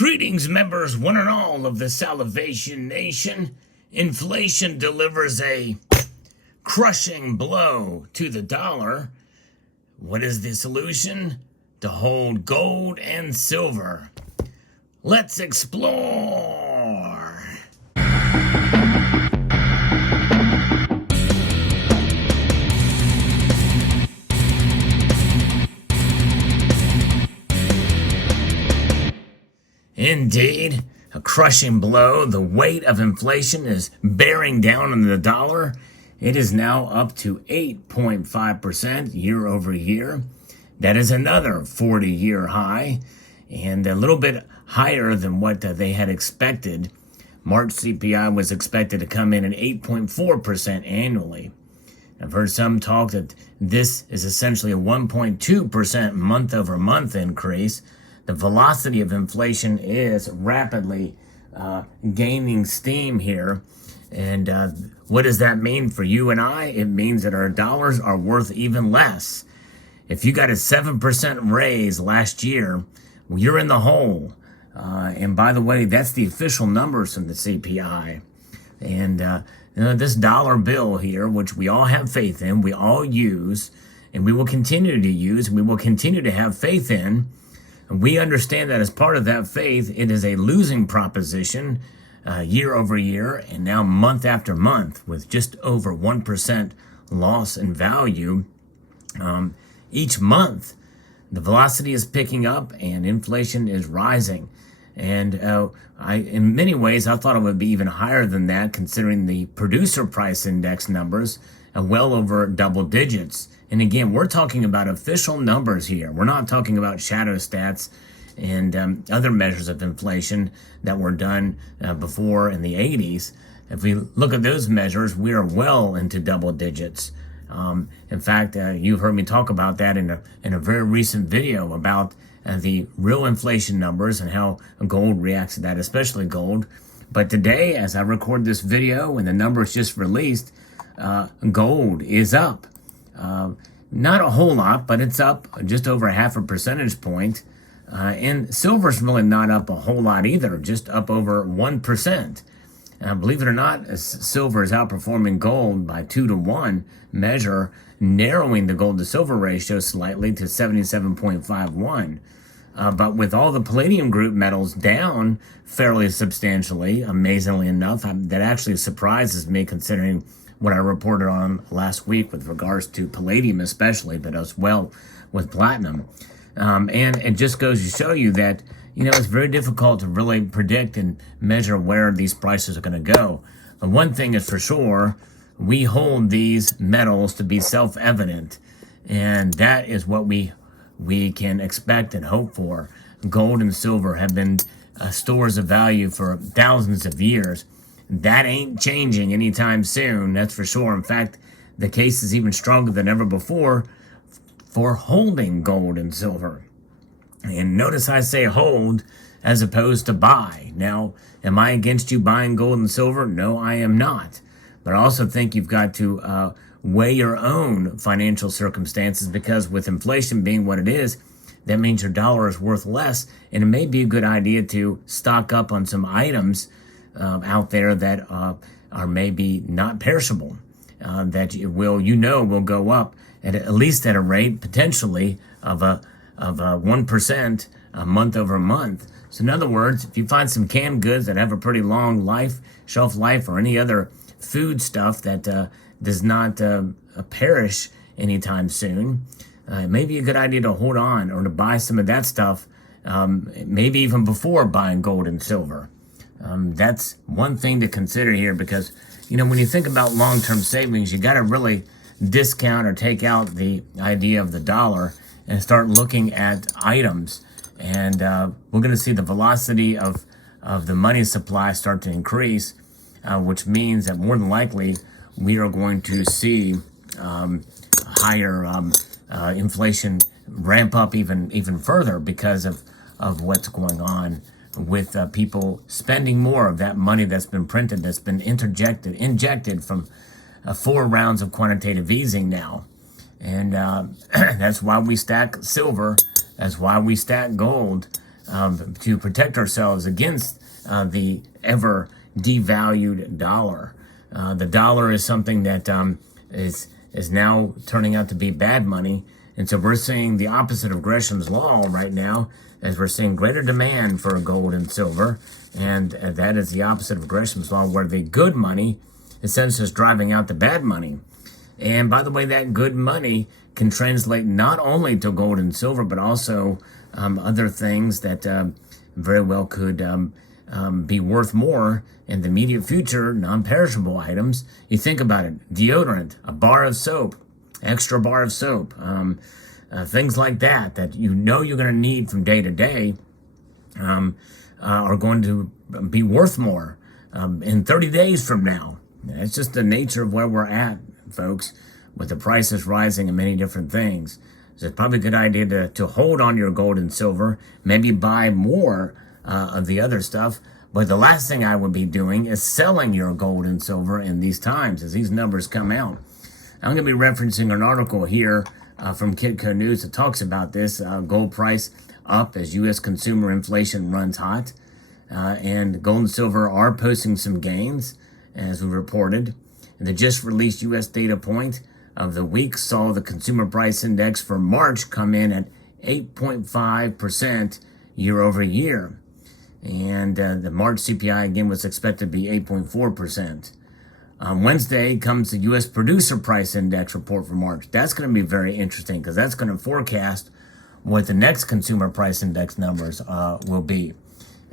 Greetings, members, one and all of the Salivation Nation. Inflation delivers a crushing blow to the dollar. What is the solution? To hold gold and silver. Let's explore. Indeed, a crushing blow. The weight of inflation is bearing down on the dollar. It is now up to 8.5% year over year. That is another 40-year high and a little bit higher than what they had expected. March CPI was expected to come in at 8.4% annually. I've heard some talk that this is essentially a 1.2% month-over-month increase. The velocity of inflation is rapidly gaining steam here. And what does that mean for you and I? It means that our dollars are worth even less. If you got a 7% raise last year, well, you're in the hole. And by the way, that's the official numbers from the CPI. And this dollar bill here, which we all have faith in, we all use, and we will continue to use, we will continue to have faith in. We understand that as part of that faith, it is a losing proposition year over year and now month after month with just over 1% loss in value. Each month, the velocity is picking up and inflation is rising. And in many ways, I thought it would be even higher than that, considering the producer price index numbers well over double digits. And again, we're talking about official numbers here. We're not talking about shadow stats and other measures of inflation that were done before in the 80s. If we look at those measures, we are well into double digits. In fact, you've heard me talk about that in a very recent video about the real inflation numbers and how gold reacts to that, especially gold. But today, as I record this video and the numbers just released, gold is up. Not a whole lot, but it's up just over a half a percentage point. And silver's really not up a whole lot either, just up over 1%. Believe it or not, silver is outperforming gold by 2-to-1 measure, narrowing the gold to silver ratio slightly to 77.51. But with all the palladium group metals down fairly substantially, amazingly enough, that actually surprises me considering what I reported on last week with regards to palladium especially, but as well with platinum. And it just goes to show you that, it's very difficult to really predict and measure where these prices are going to go. But one thing is for sure, we hold these metals to be self-evident, and that is what we can expect and hope for. Gold and silver have been stores of value for thousands of years. That ain't changing anytime soon, that's for sure. In fact, the case is even stronger than ever before for holding gold and silver. And notice I say hold as opposed to buy. Now, am I against you buying gold and silver? No, I am not. But I also think you've got to weigh your own financial circumstances, because with inflation being what it is, that means your dollar is worth less. And it may be a good idea to stock up on some items out there that are maybe not perishable, that will go up at least at a rate potentially of 1% month over month. So in other words, if you find some canned goods that have a pretty long shelf life, or any other food stuff that does not perish anytime soon, it may be a good idea to hold on or to buy some of that stuff, maybe even before buying gold and silver. That's one thing to consider here, because, when you think about long-term savings, you got to really discount or take out the idea of the dollar and start looking at items. And we're going to see the velocity of the money supply start to increase, which means that more than likely we are going to see higher inflation ramp up even further because of what's going on with people spending more of that money that's been printed, that's been injected from 4 rounds of quantitative easing now. And that's why we stack silver. That's why we stack gold. to protect ourselves against the ever devalued dollar. The dollar is something that is now turning out to be bad money. And so we're seeing the opposite of Gresham's law right now, as we're seeing greater demand for gold and silver. And that is the opposite of Gresham's law, where the good money essentially is driving out the bad money. And by the way, that good money can translate not only to gold and silver, but also other things that very well could be worth more in the immediate future, non-perishable items. You think about it: deodorant, a bar of soap, extra bar of soap, things like that you know you're going to need from day to day are going to be worth more in 30 days from now. It's just the nature of where we're at, folks, with the prices rising and many different things. So it's probably a good idea to hold on your gold and silver, maybe buy more of the other stuff. But the last thing I would be doing is selling your gold and silver in these times as these numbers come out. I'm going to be referencing an article here from Kitco News that talks about this. Gold price up as U.S. consumer inflation runs hot. And gold and silver are posting some gains, as we reported. And the just released U.S. data point of the week saw the consumer price index for March come in at 8.5% year over year. And the March CPI again was expected to be 8.4%. On Wednesday comes the U.S. Producer Price Index report for March. That's going to be very interesting because that's going to forecast what the next Consumer Price Index numbers will be.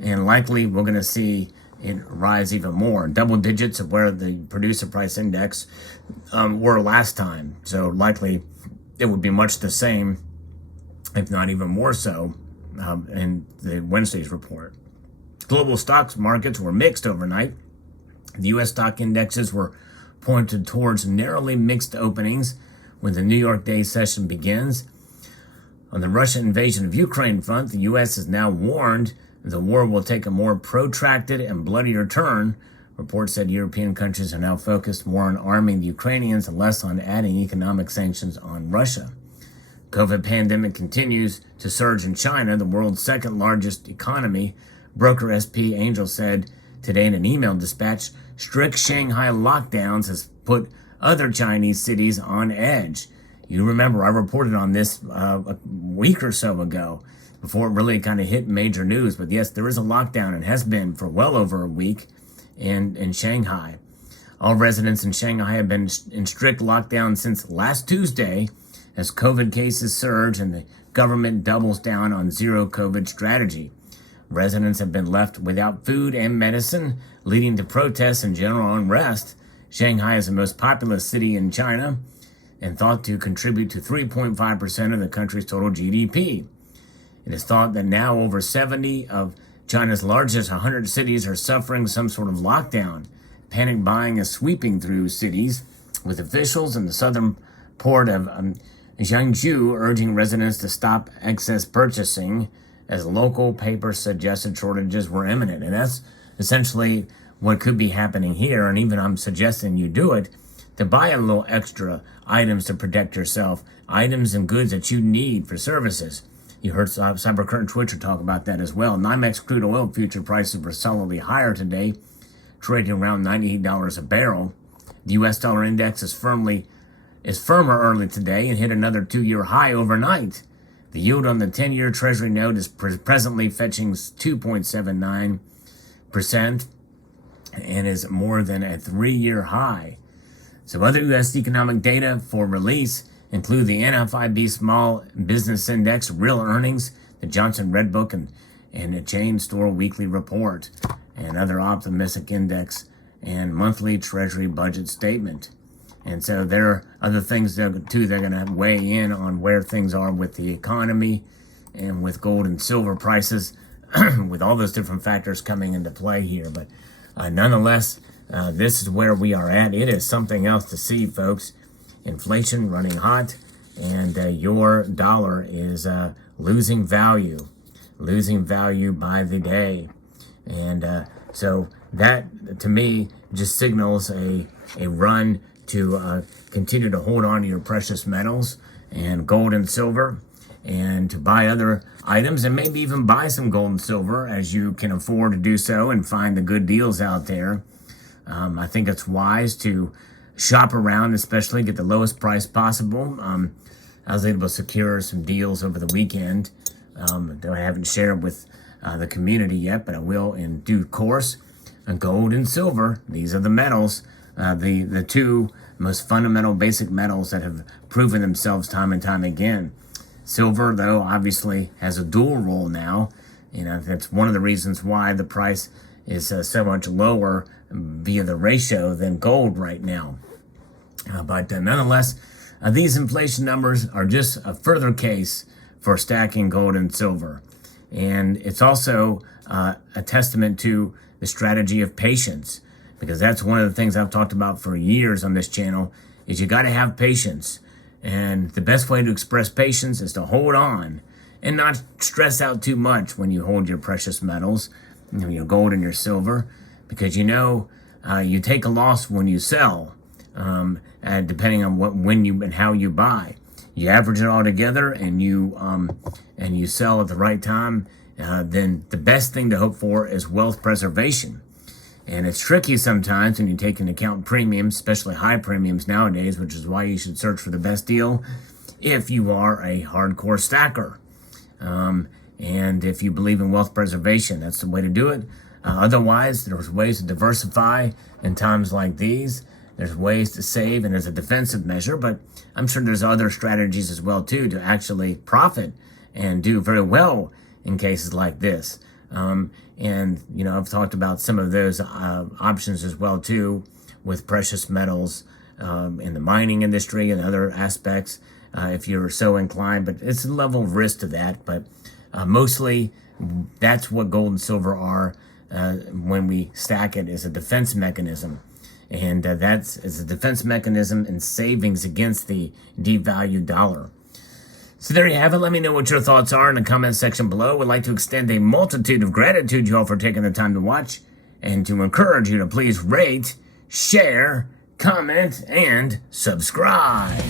And likely we're going to see it rise even more. Double digits of where the Producer Price Index were last time. So likely it would be much the same, if not even more so, in the Wednesday's report. Global stocks markets were mixed overnight. The U.S. stock indexes were pointed towards narrowly mixed openings when the New York day session begins. On the Russian invasion of Ukraine front, the U.S. has now warned the war will take a more protracted and bloodier turn. Reports said European countries are now focused more on arming the Ukrainians and less on adding economic sanctions on Russia. COVID pandemic continues to surge in China, the world's second largest economy. Broker SP Angel said today in an email dispatch, strict Shanghai lockdowns has put other Chinese cities on edge. You remember I reported on this a week or so ago before it really kind of hit major news. But yes, there is a lockdown and has been for well over a week in Shanghai. All residents in Shanghai have been in strict lockdown since last Tuesday as COVID cases surge and the government doubles down on zero COVID strategy. Residents have been left without food and medicine, leading to protests and general unrest. Shanghai is the most populous city in China and thought to contribute to 3.5% of the country's total GDP. It is thought that now over 70 of China's largest 100 cities are suffering some sort of lockdown. Panic buying is sweeping through cities, with officials in the southern port of Jiangsu urging residents to stop excess purchasing as local papers suggested shortages were imminent. And that's essentially what could be happening here. And even I'm suggesting you do it to buy a little extra items to protect yourself, items and goods that you need for services. You heard Cybercurrent Twitcher talk about that as well. Nymex Crude Oil future prices were solidly higher today, trading around $98 a barrel. The U.S. dollar index is firmer early today and hit another 2-year high overnight. The yield on the 10-year Treasury note is presently fetching 2.79% and is more than a 3-year high. So other U.S. economic data for release include the NFIB Small Business Index, real earnings, the Johnson Red Book, and a chain store weekly report, and other optimistic index, and monthly Treasury budget statement. And so there are other things too they're going to weigh in on where things are with the economy and with gold and silver prices, with all those different factors coming into play here. But nonetheless, this is where we are at. It is something else to see, folks. Inflation running hot, and your dollar is losing value by the day. And so that, to me, just signals a run to continue to hold on to your precious metals and gold and silver. and to buy other items, and maybe even buy some gold and silver as you can afford to do so and find the good deals out there. I think it's wise to shop around, especially get the lowest price possible. I was able to secure some deals over the weekend that I haven't shared with the community yet, but I will in due course. Gold and silver, these are the metals, the two most fundamental basic metals that have proven themselves time and time again. Silver, though, obviously has a dual role now. That's one of the reasons why the price is so much lower via the ratio than gold right now. But nonetheless, these inflation numbers are just a further case for stacking gold and silver. And it's also a testament to the strategy of patience, because that's one of the things I've talked about for years on this channel, is you got to have patience. And the best way to express patience is to hold on and not stress out too much when you hold your precious metals, your gold and your silver, because you take a loss when you sell, and depending on when you and how you buy. You average it all together and you sell at the right time, then the best thing to hope for is wealth preservation. And it's tricky sometimes when you take into account premiums, especially high premiums nowadays, which is why you should search for the best deal if you are a hardcore stacker. And if you believe in wealth preservation, that's the way to do it. Otherwise, there's ways to diversify in times like these. There's ways to save, and there's a defensive measure, but I'm sure there's other strategies as well, too, to actually profit and do very well in cases like this. And I've talked about some of those options as well, too, with precious metals in the mining industry and other aspects, if you're so inclined. But it's a level of risk to that. But mostly, that's what gold and silver are when we stack it as a defense mechanism. And it's a defense mechanism and savings against the devalued dollar. So there you have it. Let me know what your thoughts are in the comment section below. We'd like to extend a multitude of gratitude to you all for taking the time to watch, and to encourage you to please rate, share, comment, and subscribe.